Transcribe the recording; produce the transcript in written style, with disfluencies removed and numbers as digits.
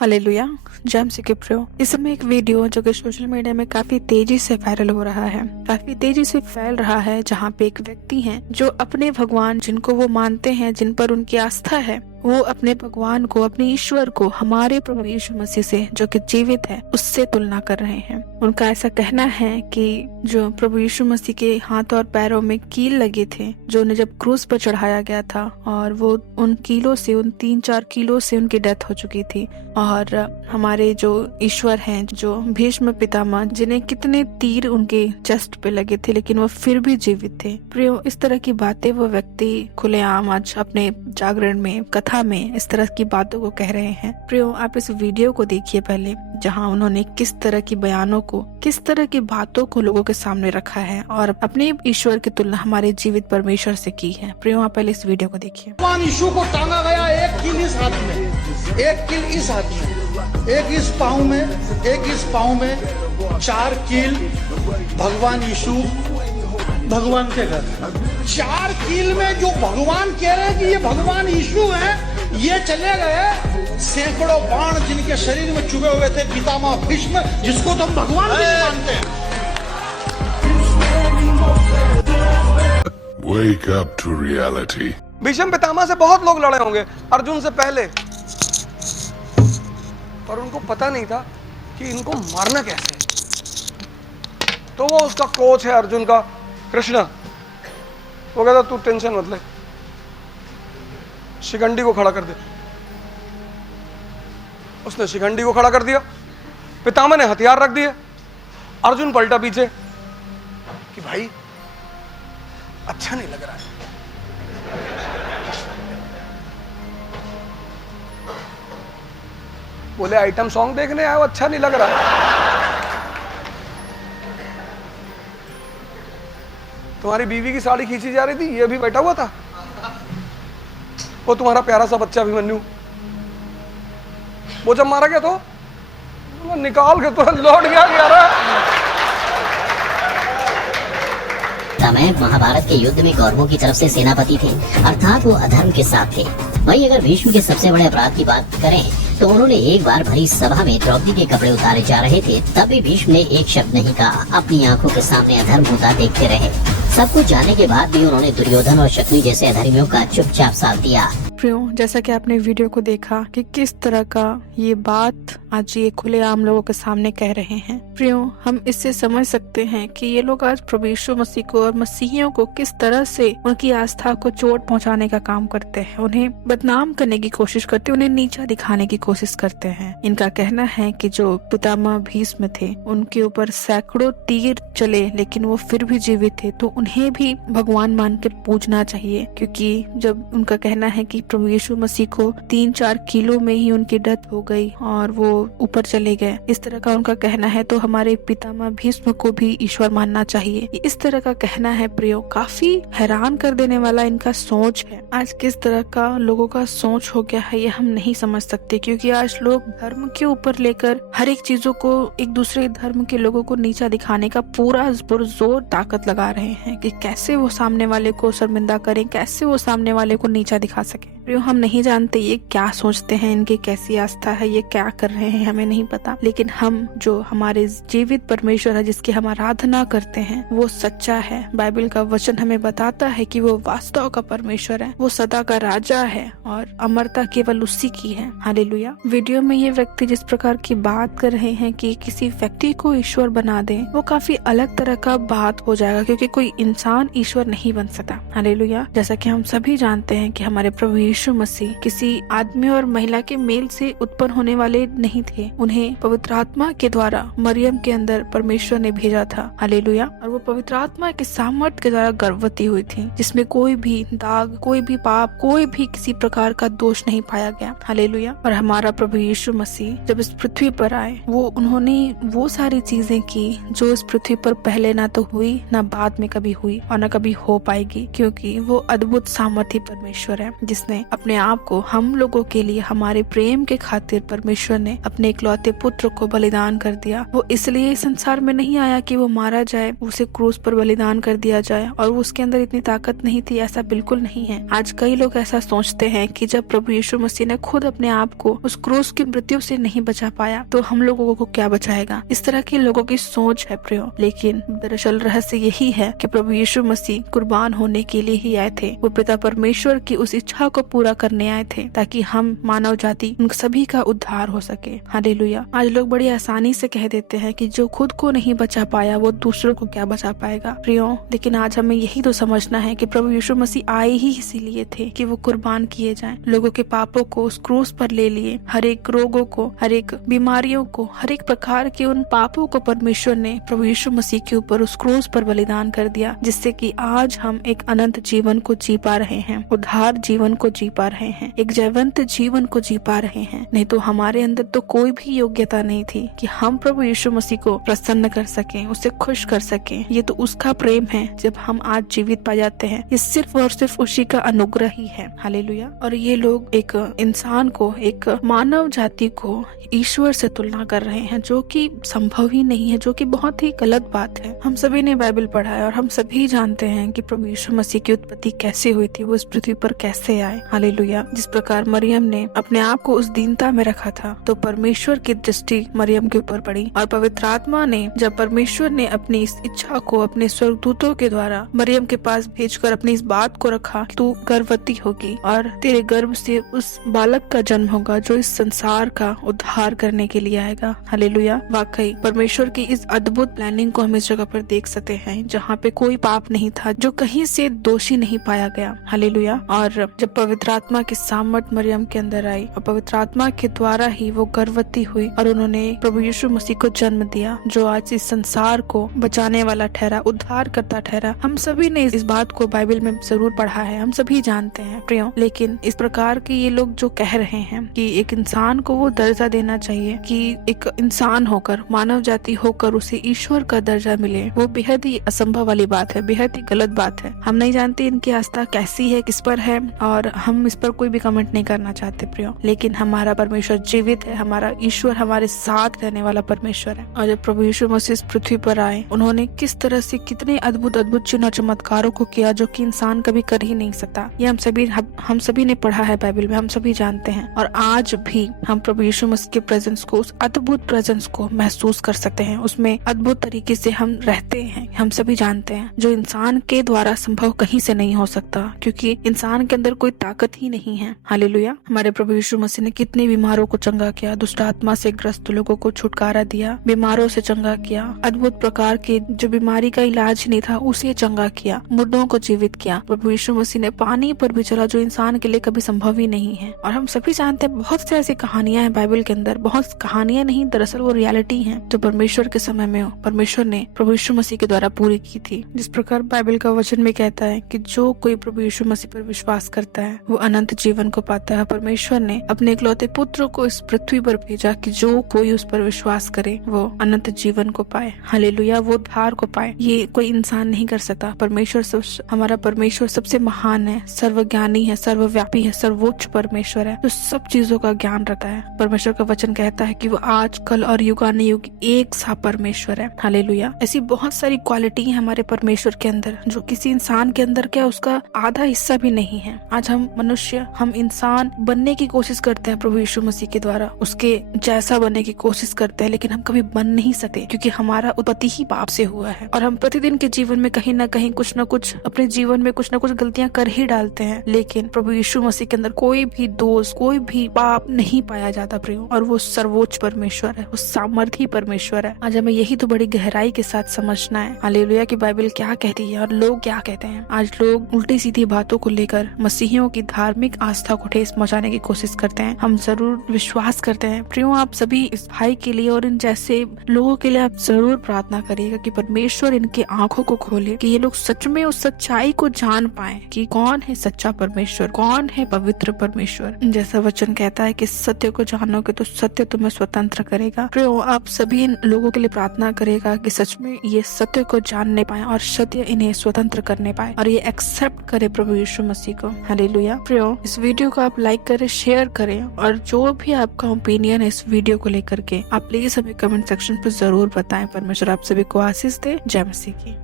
Hallelujah. जय मसीह के प्रियो। इस समय एक वीडियो जो कि सोशल मीडिया में काफी तेजी से वायरल हो रहा है, काफी तेजी से फैल रहा है, जहाँ पे एक व्यक्ति हैं जो अपने भगवान जिनको वो मानते हैं, जिन पर उनकी आस्था है, वो अपने भगवान को, अपने ईश्वर को हमारे प्रभु यीशु मसीह से जो कि जीवित है उससे तुलना कर रहे हैं। उनका ऐसा कहना है कि जो प्रभु यीशु मसीह के हाथ और पैरों में कील लगे थे, जो उन्हें जब क्रूस पर चढ़ाया गया था, और वो उन कीलों से, उन 3-4 कीलों से उनकी डेथ हो चुकी थी। और हमारे जो ईश्वर हैं, जो भीष्म पितामह, जिन्हें कितने तीर उनके चेस्ट पे लगे थे लेकिन वो फिर भी जीवित थे। प्रियो, इस तरह की बातें वो व्यक्ति खुलेआम आज अपने जागरण में, कथा में इस तरह की बातों को कह रहे हैं। प्रियो, आप इस वीडियो को देखिए पहले, जहां उन्होंने किस तरह की बयानों को, किस तरह की बातों को लोगों के सामने रखा है और अपने ईश्वर की तुलना हमारे जीवित परमेश्वर से की है। प्रियो, आप पहले इस वीडियो को देखिए। भगवान यीशु को टांगा गया, एक कील इस हाथ में, एक कील इस हाथ में, एक इस पाँव में, एक इस पाँव में, 4 कील भगवान यीशु भगवान के घर। 4 कील में जो भगवान कह रहे हैं कि ये भगवान यीशु है, ये चले गए सैकड़ों बाण जिनके शरीर में चुभे हुए थे पितामह भीष्म, जिसको तो हम भगवान भी नहीं मानते हैं। Wake up to reality. Bhishma Pitamah से बहुत लोग लड़े होंगे, अर्जुन से पहले, पर उनको पता नहीं था कि इनको मारना कैसे। तो वो उसका कोच है अर्जुन का, कृष्ण, वो कहता तू टेंशन मत ले, शिखंडी को खड़ा कर दे। उसने शिखंडी को खड़ा कर दिया, पितामह ने हथियार रख दिए। अर्जुन पलटा पीछे कि भाई अच्छा नहीं लग रहा है। बोले आइटम सॉन्ग देखने आए हो, अच्छा नहीं लग रहा है। तुम्हारी बीवी की साड़ी खींची जा रही थी, ये भी बैठा हुआ था। वो तुम्हारा प्यारा सा बच्चा अभिमन्यु, वो जब मारा गया तो निकाल के तुरंत लौट गया रामायण महाभारत के युद्ध में कौरवों की तरफ से सेनापति थे, अर्थात वो अधर्म के साथ थे। वहीं अगर भीष्म के सबसे बड़े अपराध की बात करें तो उन्होंने एक बार भरी सभा में द्रौपदी के कपड़े उतारे जा रहे थे, तब भी भीष्म ने एक शब्द नहीं कहा, अपनी आंखों के सामने अधर्म होता देखते रहे। सब कुछ जाने के बाद भी उन्होंने दुर्योधन और शकुनी जैसे अधर्मियों का चुपचाप साथ दिया। प्रियो, जैसा कि आपने वीडियो को देखा कि किस तरह का ये बात आज ये खुलेआम लोगों के सामने कह रहे हैं। प्रियो, हम इससे समझ सकते हैं कि ये लोग आज प्रभु यीशु मसीह को और मसीहियों को किस तरह से उनकी आस्था को चोट पहुंचाने का काम करते हैं, उन्हें बदनाम करने की कोशिश करते हैं, उन्हें नीचा दिखाने की कोशिश करते हैं। इनका कहना है कि जो पितामह भीष्म थे, उनके ऊपर सैकड़ों तीर चले लेकिन वो फिर भी जीवित थे, तो उन्हें भी भगवान मान के पूजना चाहिए। क्योंकि जब उनका कहना है कि प्रभु यीशु मसीह को 3-4 किलो में ही उनकी डेथ हो गई और वो ऊपर चले गए, इस तरह का उनका कहना है, तो हमारे पितामह भीष्म को भी ईश्वर मानना चाहिए। इस तरह का कहना है प्रियो, काफी हैरान कर देने वाला इनका सोच है। आज किस तरह का लोगों का सोच हो गया है ये हम नहीं समझ सकते, क्योंकि आज लोग धर्म के ऊपर लेकर हर एक चीजों को, एक दूसरे धर्म के लोगों को नीचा दिखाने का पूरा जोर ताकत लगा रहे हैं कि कैसे वो सामने वाले को शर्मिंदा करें, कैसे वो सामने वाले को नीचा दिखा सके। हम नहीं जानते ये क्या सोचते हैं, इनकी कैसी आस्था है, ये क्या कर रहे हैं, हमें नहीं पता। लेकिन हम जो हमारे जीवित परमेश्वर है, जिसकी हम आराधना करते हैं, वो सच्चा है। बाइबल का वचन हमें बताता है कि वो वास्तव का परमेश्वर है, वो सदा का राजा है और अमरता केवल उसी की है। हालेलुया। वीडियो में ये व्यक्ति जिस प्रकार की बात कर रहे हैं कि किसी व्यक्ति को ईश्वर बना दे, वो काफी अलग तरह का बात हो जाएगा, क्योंकि कोई इंसान ईश्वर नहीं बन सकता। हालेलुया। जैसा कि हम सभी जानते हैं कि हमारे प्रभु यीशु मसीह किसी आदमी और महिला के मेल से उत्पन्न होने वाले नहीं थे। उन्हें पवित्र आत्मा के द्वारा मरियम के अंदर परमेश्वर ने भेजा था। हालेलुया। और वो पवित्र आत्मा के सामर्थ्य के द्वारा गर्भवती हुई थी, जिसमें कोई भी दाग, कोई भी पाप, कोई भी किसी प्रकार का दोष नहीं पाया गया। हालेलुया। और हमारा प्रभु यीशु मसीह जब इस पृथ्वी पर आए, उन्होंने वो सारी चीजें की जो इस पृथ्वी पर पहले ना तो हुई, ना बाद में कभी हुई और ना कभी हो पाएगी, क्योंकि वो अद्भुत सामर्थ्य परमेश्वर है, जिसने अपने आप को हम लोगों के लिए, हमारे प्रेम के खातिर परमेश्वर ने अपने इकलौते पुत्र को बलिदान कर दिया। वो इसलिए संसार में नहीं आया कि वो मारा जाए, उसे क्रूस पर बलिदान कर दिया जाए, और उसके अंदर इतनी ताकत नहीं थी, ऐसा बिल्कुल नहीं है। आज कई लोग ऐसा सोचते हैं कि जब प्रभु यीशु मसीह ने खुद अपने आप को उस क्रूस की मृत्यु से नहीं बचा पाया तो हम लोगों को क्या बचाएगा। इस तरह की लोगों की सोच है प्रियो, लेकिन दरअसल रहस्य यही है कि प्रभु यीशु मसीह कुर्बान होने के लिए ही आए थे। वो पिता परमेश्वर की उस इच्छा को पूरा करने आए थे ताकि हम मानव जाति उन सभी का उद्धार हो सके। हालेलुया। आज लोग बड़ी आसानी से कह देते हैं कि जो खुद को नहीं बचा पाया वो दूसरों को क्या बचा पाएगा। प्रियो, लेकिन आज हमें यही तो समझना है कि प्रभु यीशु मसीह आए ही इसीलिए थे कि वो कुर्बान किए जाएं, लोगों के पापों को उस क्रूस पर ले लिए। हर एक रोगों को, हर एक बीमारियों को, हर एक प्रकार के उन पापों को परमेश्वर ने प्रभु यीशु मसीह के ऊपर उस क्रूस पर बलिदान कर दिया, जिससे कि आज हम एक अनंत जीवन को जी पा रहे हैं, उद्धार जीवन को जी पा रहे हैं, एक जयवंत जीवन को जी पा रहे हैं। नहीं तो हमारे अंदर तो कोई भी योग्यता नहीं थी कि हम प्रभु यीशु मसीह को प्रसन्न कर सकें, उसे खुश कर सकें। ये तो उसका प्रेम है जब हम आज जीवित पा जाते हैं। ये सिर्फ और सिर्फ उसी का अनुग्रह ही है। हालेलुया। और ये लोग एक इंसान को, एक मानव जाति को ईश्वर से तुलना कर रहे हैं, जो कि संभव ही नहीं है, जो कि बहुत ही गलत बात है। हम सभी ने बाइबल पढ़ा है और हम सभी जानते हैं कि प्रभु यीशु मसीह की उत्पत्ति कैसे हुई थी, वो इस पृथ्वी पर कैसे आए। हालेलुया। जिस प्रकार मरियम ने अपने आप को उस दीनता में रखा था तो परमेश्वर की दृष्टि मरियम के ऊपर पड़ी, और पवित्र आत्मा ने, जब परमेश्वर ने अपनी इस इच्छा को अपने स्वर्गदूतों के द्वारा मरियम के पास भेजकर अपनी इस बात को रखा, तू गर्भवती होगी और तेरे गर्भ से उस बालक का जन्म होगा जो इस संसार का उद्धार करने के लिए आएगा। हालेलुया। वाकई परमेश्वर की इस अद्भुत प्लानिंग को हम इस जगह पर देख सकते हैं जहाँ पे कोई पाप नहीं था, जो कहीं से दोषी नहीं पाया गया। हालेलुया। और जब पवित्र आत्मा की सामर्थ मरियम के अंदर आई और पवित्र आत्मा के द्वारा ही वो गर्भवती हुई और उन्होंने प्रभु यीशु मसीह को जन्म दिया, जो आज इस संसार को बचाने वाला ठहरा, उद्धार करता ठहरा। हम सभी ने इस बात को बाइबल में जरूर पढ़ा है, हम सभी जानते हैं प्रियो। लेकिन इस प्रकार के ये लोग जो कह रहे हैं कि एक इंसान को वो दर्जा देना चाहिए कि एक इंसान होकर, मानव जाति होकर उसे ईश्वर का दर्जा मिले, वो बेहद ही असंभव वाली बात है, बेहद ही गलत बात है। हम नहीं जानते इनकी आस्था कैसी है, किस पर है, और हम इस पर कोई भी कमेंट नहीं करना चाहते प्रियो। लेकिन हमारा परमेश्वर जीवित है, हमारा ईश्वर हमारे साथ रहने वाला परमेश्वर है। और जब प्रभु यीशु मसीह इस पृथ्वी पर आए, उन्होंने किस तरह से कितने अद्भुत अद्भुत चिन्ह और चमत्कारों को किया जो कि इंसान कभी कर ही नहीं सकता। ये हम सभी ने पढ़ा है बाइबल में, हम सभी जानते हैं। और आज भी हम प्रभु यीशु मसीह के प्रेजेंस को, उस अद्भुत प्रेजेंस को महसूस कर सकते हैं, उसमें अद्भुत तरीके से हम रहते हैं। हम सभी जानते हैं जो इंसान के द्वारा संभव कहीं से नहीं हो सकता, क्योंकि इंसान के अंदर कोई ताकत ही नहीं है। हालेलुया। हमारे प्रभु यीशु मसीह ने कितने बीमारों को चंगा किया, दुष्ट आत्मा से ग्रस्त लोगों को छुटकारा दिया, बीमारों से चंगा किया, अद्भुत प्रकार के जो बीमारी का इलाज नहीं था उसे चंगा किया, मुर्दों को जीवित किया। प्रभु यीशु मसीह ने पानी पर भी चला, जो इंसान के लिए कभी संभव ही नहीं है। और हम सभी जानते हैं बहुत सी ऐसी कहानियां हैं बाइबल के अंदर, बहुत कहानियां नहीं, दरअसल वो रियलिटी है जो परमेश्वर के समय में परमेश्वर ने प्रभु यीशु मसीह के द्वारा पूरी की थी। जिस प्रकार बाइबल का वचन में कहता है कि जो कोई प्रभु यीशु मसीह पर विश्वास करता है वो अनंत जीवन को पाता है। परमेश्वर ने अपने इकलौते पुत्र को इस पृथ्वी पर भेजा कि जो कोई उस पर विश्वास करे वो अनंत जीवन को पाए। हालेलुया। वो उद्धार को पाए। ये कोई इंसान नहीं कर सकता। परमेश्वर, हमारा परमेश्वर सबसे महान है, सर्वज्ञानी है, सर्वव्यापी है, सर्वोच्च परमेश्वर है, जो सब चीजों का ज्ञान रखता है। परमेश्वर का वचन कहता है कि वो आज, कल और युगानुयुग एक सा परमेश्वर है। हालेलुया। ऐसी बहुत सारी क्वालिटी है हमारे परमेश्वर के अंदर जो किसी इंसान के अंदर क्या उसका आधा हिस्सा भी नहीं है। आज हम मनुष्य, हम इंसान बनने की कोशिश करते हैं प्रभु यीशु मसीह के द्वारा, उसके जैसा बनने की कोशिश करते हैं, लेकिन हम कभी बन नहीं सकते क्योंकि हमारा उत्पत्ति ही पाप से हुआ है। और हम प्रतिदिन के जीवन में कहीं ना कहीं कुछ ना कुछ अपने जीवन में कुछ ना कुछ गलतियां कर ही डालते हैं, लेकिन प्रभु यीशु मसीह के अंदर कोई भी दोष, कोई भी पाप नहीं पाया जाता प्रियो। और वो सर्वोच्च परमेश्वर है, वो सामर्थी परमेश्वर है। आज हमें यही तो बड़ी गहराई के साथ समझना है। हालेलुया कि बाइबल क्या कहती है और लोग क्या कहते हैं। आज लोग उल्टी सीधी बातों को लेकर मसीहियों की धार्मिक आस्था को ठेस पहुंचाने की कोशिश करते हैं। हम जरूर विश्वास करते हैं प्रियो, आप सभी इस भाई के लिए और इन जैसे लोगों के लिए आप जरूर प्रार्थना करिएगा कि परमेश्वर इनकी आंखों को खोले, कि ये लोग सच में उस सच्चाई को जान पाए कि कौन है सच्चा परमेश्वर, कौन है पवित्र परमेश्वर। जैसा वचन कहता है कि सत्य को जानोगे तो सत्य तुम्हें स्वतंत्र करेगा। प्रियो, आप सभी इन लोगों के लिए प्रार्थना करेगा कि सच में ये सत्य को जानने पाए और सत्य इन्हें स्वतंत्र करने पाए और ये एक्सेप्ट करे प्रभु यीशु मसीह को। हालेलुया। प्रियो, इस वीडियो को आप लाइक करें, शेयर करें, और जो भी आपका ओपिनियन है इस वीडियो को लेकर के आप प्लीज हमें कमेंट सेक्शन पर जरूर बताएं। परमेश्वर आप सभी को आशीष दे। जय मसीह की।